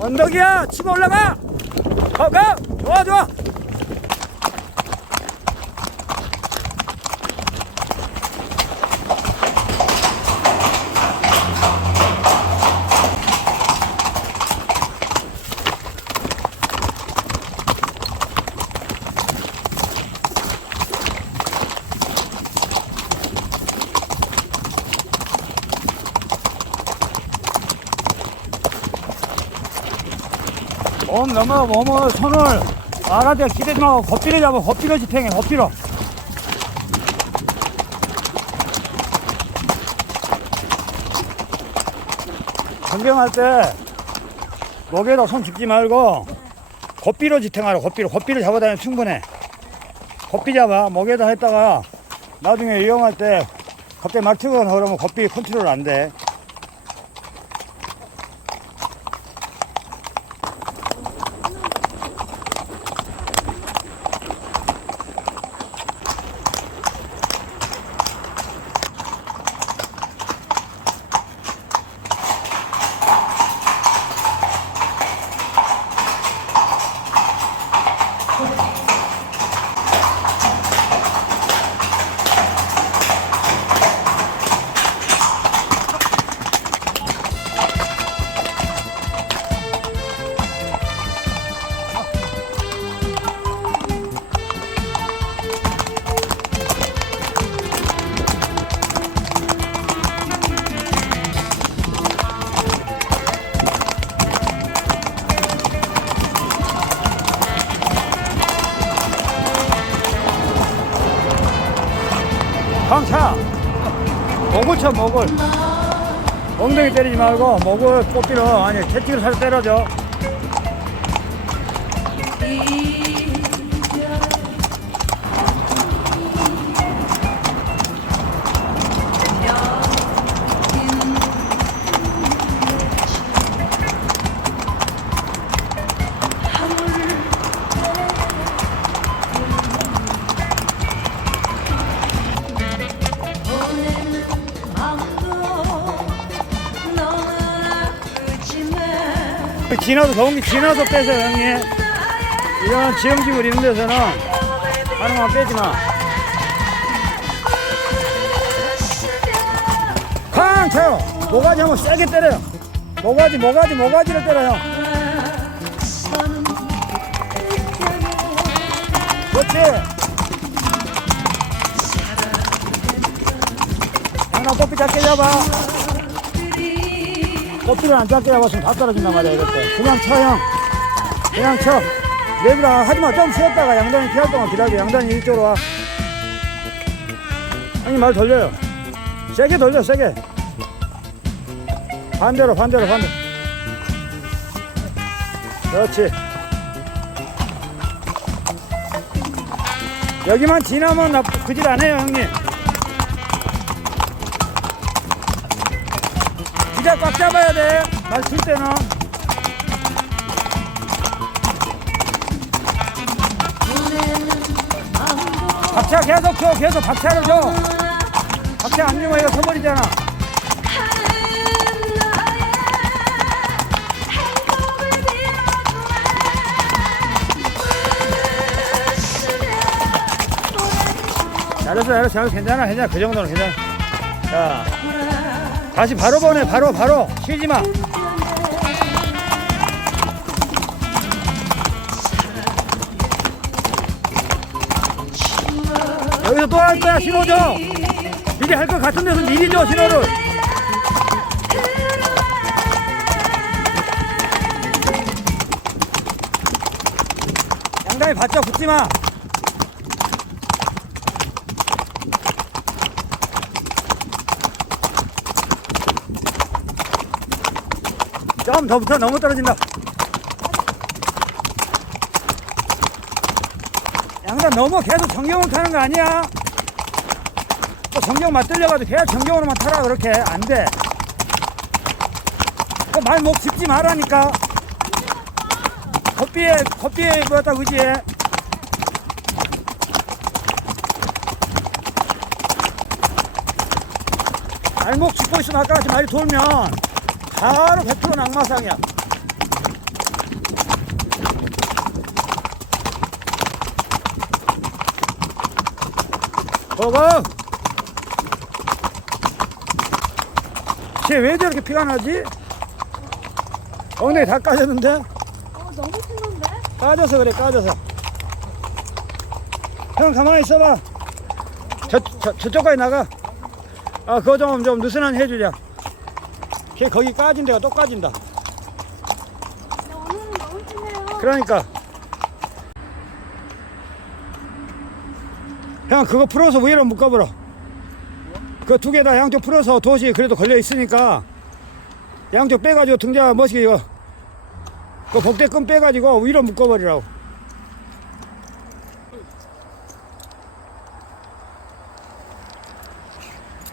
언덕이야! 치고 올라가! 가가! 좋아 좋아 몸 넘어 몸을 손을 알아대 기대지 말고 겉비를 잡아 겉비를 지탱해 겉비로. 전경할 때 목에다 손 짚지 말고 겉비로 지탱하라 겉비로. 겉비를 잡아다니면 충분해. 겉비 잡아. 목에다 했다가 나중에 위험할 때 갑자기 막 튀거나 그러면 겉비 컨트롤 안돼 목을 쳐 목을. 엉덩이 때리지 말고 목을 뽑기로 아니 채찍을 살 때려줘 지나서 더운 게 지나서 빼서 형님. 이런 지형지물 있는 데서는 하나만 빼지 마. 강차요. 모가지 한번 세게 때려요. 모가지 모가지 모가지를 때려요. 그렇지. 양나 꼬피 작게 잡아 꼬피를 안 작게 잡았으면 다 떨어진단 말이야 때. 그냥 쳐 형. 그냥 쳐. 내비라 하지마. 좀 쉬었다가 양단이 피할 동안 기다려. 양단이 이쪽으로 와. 형님 말 돌려요. 세게 돌려 세게. 반대로 반대로 반대로. 그렇지. 여기만 지나면 나 그질 안 해요 형님 기자 꽉 잡아야 돼말 줄 때는. 보내는 마음도 박차 계속 줘 계속 박차를 줘. 박차 안 주면 이거 서버리잖아. 잘했어 잘했어. 괜찮아 괜찮아. 그 정도는 괜찮아. 자 다시 바로 보내 바로 바로. 쉬지 마. 여기서 또 할 거야 신호 줘 미리 할 것 같은 데서 미리 줘 신호를. 양당이 바짝 붙지 마 좀 더 붙어 너무 떨어진다. 양단 너무 계속 정경을 타는 거 아니야? 또 정경 맞들려가지고 계속 정경으로만 타라 그렇게. 안돼. 말목 짚지 말라니까. 겉비에 겉비에 뭐였다 그지에 발목 짚고 있으면 아까 같이 말이 돌면 바로 100% 낙마상이야. 어거 쟤왜 저렇게 피가 나지? 어, 엉덩이 다 까졌는데? 어, 너무 큰데 까져서 그래, 까져서. 형, 가만히 있어봐. 저, 저, 저쪽까지 나가. 아, 그거 좀, 좀 느슨한 해주자. 걔 거기 까진 데가 또 까진다. 야, 오늘은 너무 심해요. 그러니까. 형 그거 풀어서 위로 묶어버려 그 두 개 다 양쪽 풀어서 돛이 그래도 걸려 있으니까 양쪽 빼가지고 등자 멋있게 이거 그 복대끈 빼가지고 위로 묶어버리라고.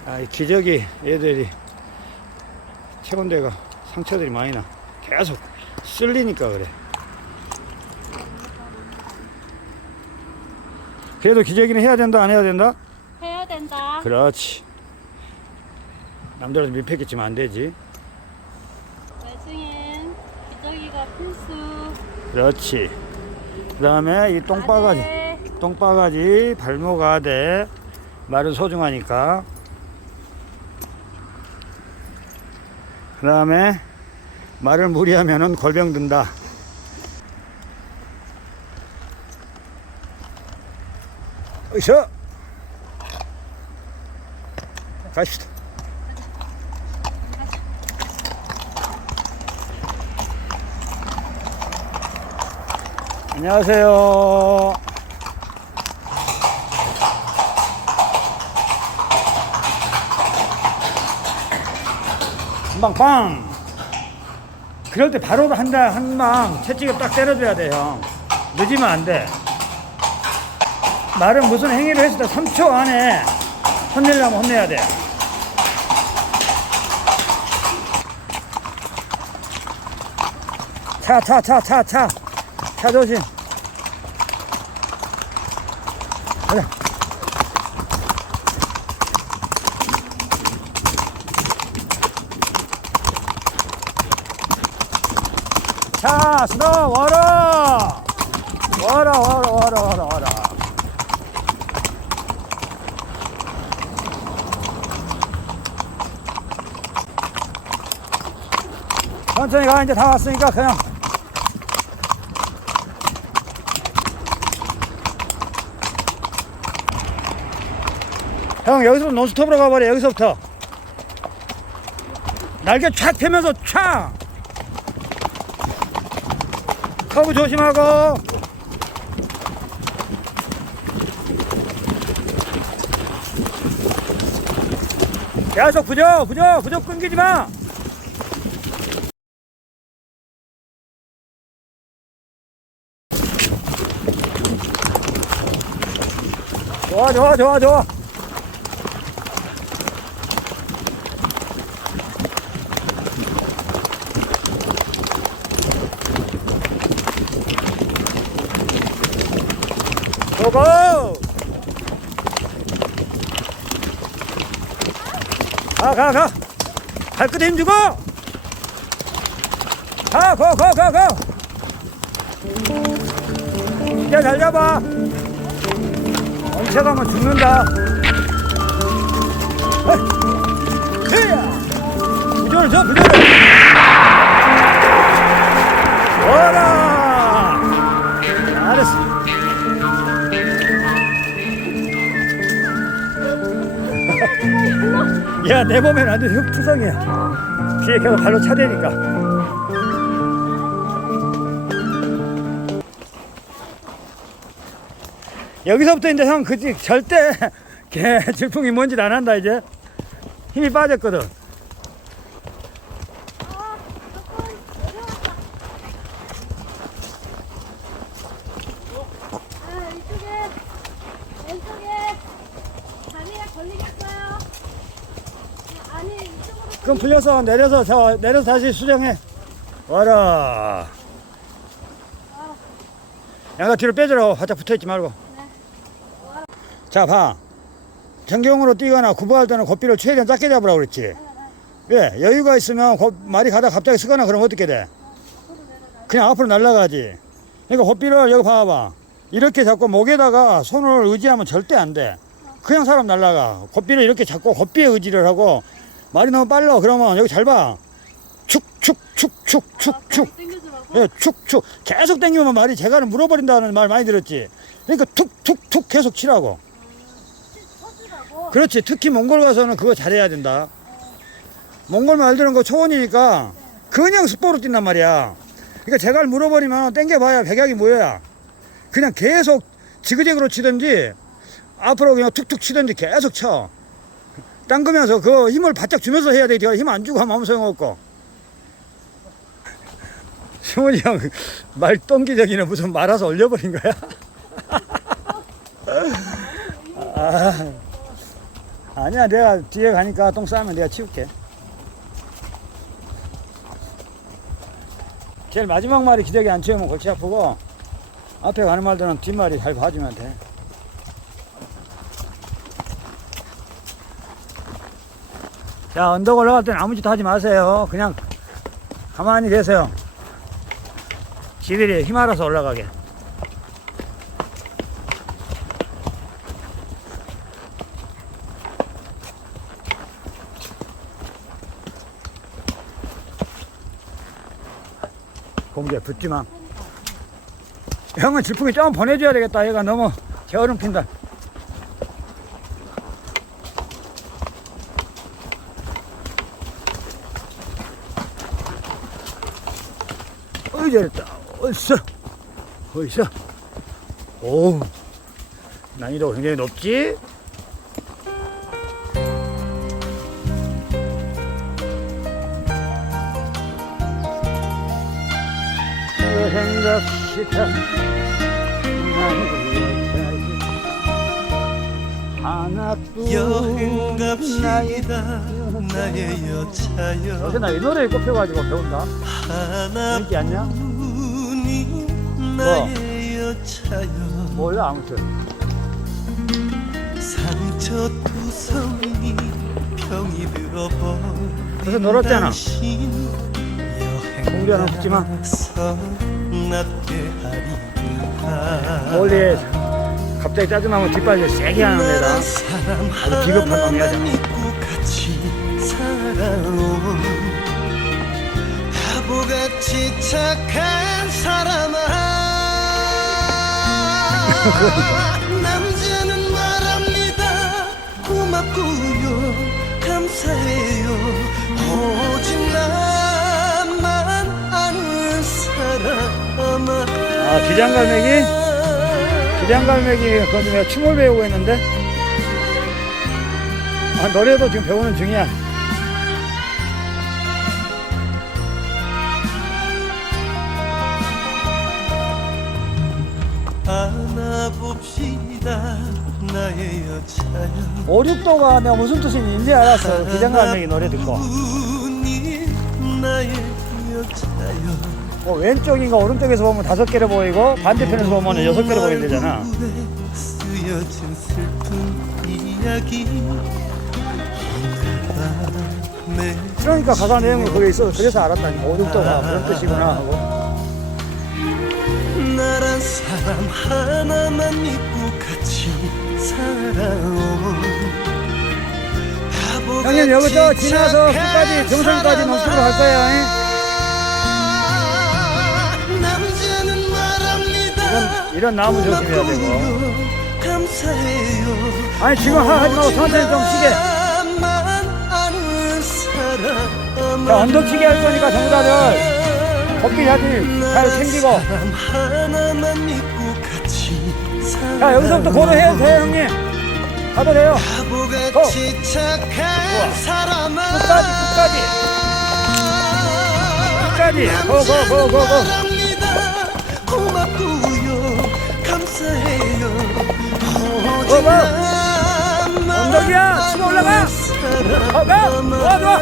아이 기저귀 애들이 체온대가 상처들이 많이 나 계속 쓸리니까 그래 그래도 기저귀는 해야 된다 안 해야 된다? 해야 된다. 그렇지 남들은 밀폐겠지만 안 되지 외승엔 기저귀가 필수. 그렇지 그 다음에 이 똥바가지 똥바가지 발모가 돼 말은 소중하니까 그 다음에 말을 무리하면은 골병 든다. 으쌰 가십시다. 안녕하세요 한방 빵! 그럴 때 바로 한다, 한 방 채찍을 딱 때려줘야 돼, 형. 늦으면 안 돼. 말은 무슨 행위를 했을 때 3초 안에 혼내려면 혼내야 돼. 차, 차, 차, 차, 차. 차 조심. 가자. 자, 스톱, 와라! 와라, 와라, 와라, 와라, 와라. 천천히 가, 이제 다 왔으니까 그냥. 형, 여기서 논스톱으로 가버려, 여기서부터. 날개 촥 펴면서 촥! 커브 조심하고. 계속 부져 부져 부져 끊기지 마. 좋아 좋아 좋아 좋아 고고 가 가 가. 발끝에 힘주고. 가 고 고 고 고. 이제 잘 잡아 엉쳐 가면 죽는다. 줘 부조를. 와라 야, 내 몸엔 완전 흙투성이야. 뒤에 계속 발로 차대니까. 여기서부터 이제 형, 그지, 절대 개 질풍이 뭔지 안 한다, 이제. 힘이 빠졌거든. 아, 이쪽에 왼쪽에 다리가 걸리겠어요. 아니 이쪽으로 그럼 풀려서 내려서, 저, 내려서 다시 수정해. 와라. 양가 뒤로 빼줘라. 바짝 붙어 있지 말고. 자, 봐. 정경으로 뛰거나 구부할 때는 고삐를 최대한 작게 잡으라고 그랬지. 왜? 여유가 있으면 고- 말이 가다 갑자기 쓰거나 그러면 어떻게 돼? 그냥 앞으로 날아가지. 그러니까 고삐를 여기 봐봐. 이렇게 잡고 목에다가 손을 의지하면 절대 안 돼. 그냥 사람 날라가. 겉비를 이렇게 잡고 겉비에 의지를 하고 말이 너무 빨라. 그러면 여기 잘 봐. 축축축축축축. 땡겨주라고? 예, 축축. 계속 당기면 말이 제가는 물어버린다는 말 많이 들었지. 그러니까 툭툭툭 계속 치라고. 그렇지. 특히 몽골 가서는 그거 잘해야 된다. 몽골 말 들은 거 초원이니까 그냥 스포로 뛴단 말이야. 그러니까 제가 물어버리면 땡겨봐야 백약이 뭐야. 그냥 계속 지그재그로 치든지 앞으로 그냥 툭툭 치든지 계속 쳐. 당기면서 그 힘을 바짝 주면서 해야 돼. 힘 안 주고 하면 아무 소용없고. 시원이 형 말 똥기저기는 무슨 말아서 올려버린 거야? 아. 아니야 내가 뒤에 가니까 똥 싸면 내가 치울게 제일 마지막 말이 기저귀 안 채우면 골치 아프고 앞에 가는 말들은 뒷말이 잘 봐주면 돼 자, 언덕 올라갈 땐 아무 짓도 하지 마세요. 그냥 가만히 계세요. 지들이 힘 알아서 올라가게. 공개 붙지 마. 형은 질풍이 좀 보내줘야 되겠다. 얘가 너무 게으름 핀다. 어이 잘했다. 어있어. 어있어. 오. 난이도가 굉장히 높지? 여행갑시다 하나뿐 여행 나의 갑시다 나의 여차여 요새 나이 노래를 꼽혀가지고 배운다 인기 않냐? 여차여 몰라 아무튼. 상처 투성이 병이 들어버린 그래서 놀았잖아. 낫게 하리라. 멀리 갑자기 짜증나면 뒷발질 세게 하는 애다 아주 비겁한 놈이야, 바보같이 착한 사람아 남자는 말합니다. 고맙고요. 감사해요. 오직 나만 아는 사람아. 아 기장갈매기? 기장갈매기 그거 좀 춤을 배우고 있는데? 아 노래도 지금 배우는 중이야 안아봅시다 나의 여차여 5, 6도가 내가 무슨 뜻인지 이제 알았어. 기장갈매기 노래 듣고. 뭐 왼쪽인가 오른쪽에서 보면 다섯 개로 보이고 반대편에서 보면 여섯 개로 보이면 되잖아. 그러니까 가사 내용이 거기 있어 그래서 알았다니까 5, 6도가 그런 뜻이구나 하고. 나란 사람 하나만 믿고 형님 여기서 지나서 끝까지 정상까지 잉? 남자는 말합니다. 이런, 이런 나무 조심해야 되고. 아니 지금 하- 하지 말고 천천히 좀 쉬게. 자 언덕치기 할 거니까 전부 다들 걷기 하지 잘 챙기고 자 여기서부터 고도해도 돼요 형님. 가도 돼요. 착한 사람아 끝까지 끝까지. 끝까지. 고고고고고. 어, 뭐? 나만 언덕이야 치고 올라가. 아는 어, 가! 좋아 좋아.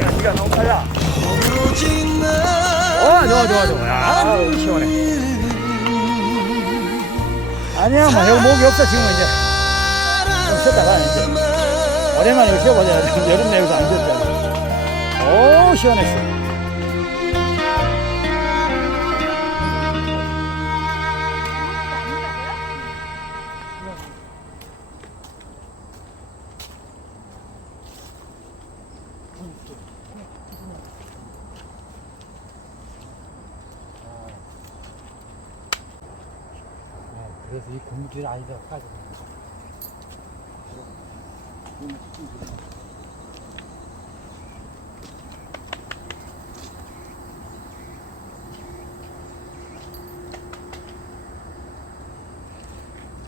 야 니가 너무 빨라 어 좋아 좋아 좋아. 아우 시원해 아니야 뭐 여기 목이 없어 지금 이제. 좀 쉬었다가 이제. 오랜만에 이거 쉬어보자. 여름 내에서 안 쉬었잖아 오 시원했어 그래서 이 고무줄 아니다 까지.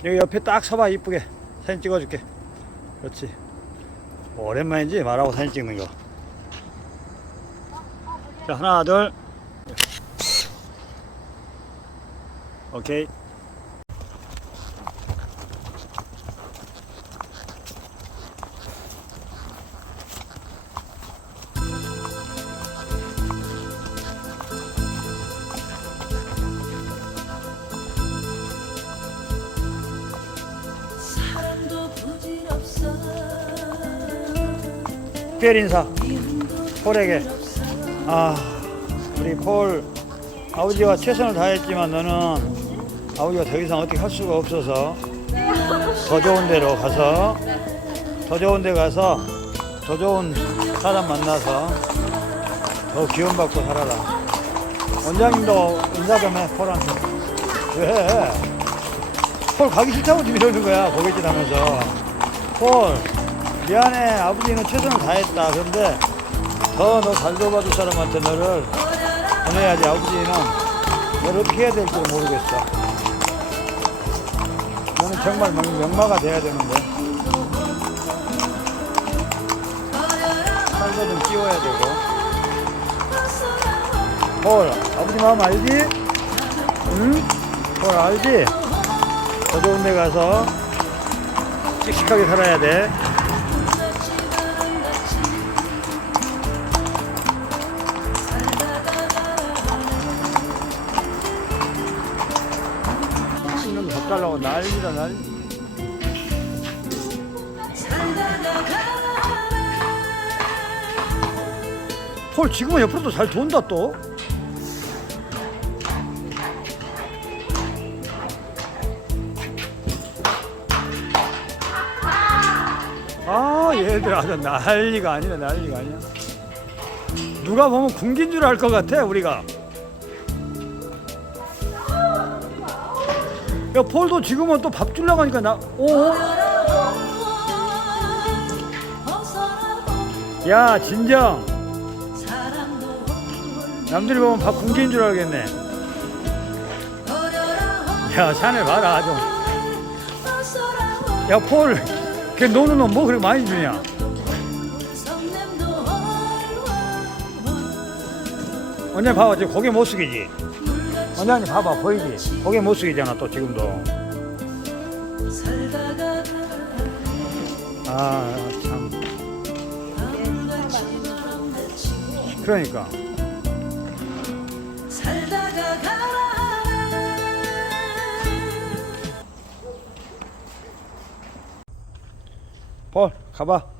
여기 옆에 딱 서봐 이쁘게 사진 찍어줄게 그렇지 오랜만이지 말하고 사진 찍는 거 자, 하나, 둘. 오케이. 특별 인사. 폴에게. 아, 우리 폴 아버지가 최선을 다했지만 너는 아버지가 더 이상 어떻게 할 수가 없어서 더 좋은 데로 가서 더 좋은 데 가서 더 좋은 사람 만나서 더 기원받고 살아라. 원장님도 인사 좀 해, 폴한테. 왜? 폴 가기 싫다고 지금 이러는 거야, 고깃집 하면서. 폴, 미안해. 아버지는 최선을 다했다. 그런데 더 너 잘 돌봐줄 사람한테 너를 보내야지 아버지는 너를 어떻게 해야 될지 모르겠어 너는 정말 명, 명마가 돼야 되는데 살도 좀 끼워야 되고 폴 아버지 마음 알지? 응? 폴 알지? 더 좋은 데 가서 씩씩하게 살아야 돼 달라고 난리다 난리. 폴 지금은 옆으로도 잘 돈다 또. 아 얘들 아주 난리가 아니네 난리가 아니야. 누가 보면 군기인 줄알 것 같아 우리가 야 폴도 지금은 또 밥 주려고 하니까 나 오? 야 진정. 남들이 보면 밥 굶긴 줄 알겠네. 야 산을 봐라 좀 야 폴 걔 노는 놈 뭐 그렇게 많이 주냐? 원장님 봐봐 지금 고개 못 숙이지 원장님 봐봐 보이지? 고개 못 숙이잖아 또 지금도. 아참. 그러니까. 폴 가봐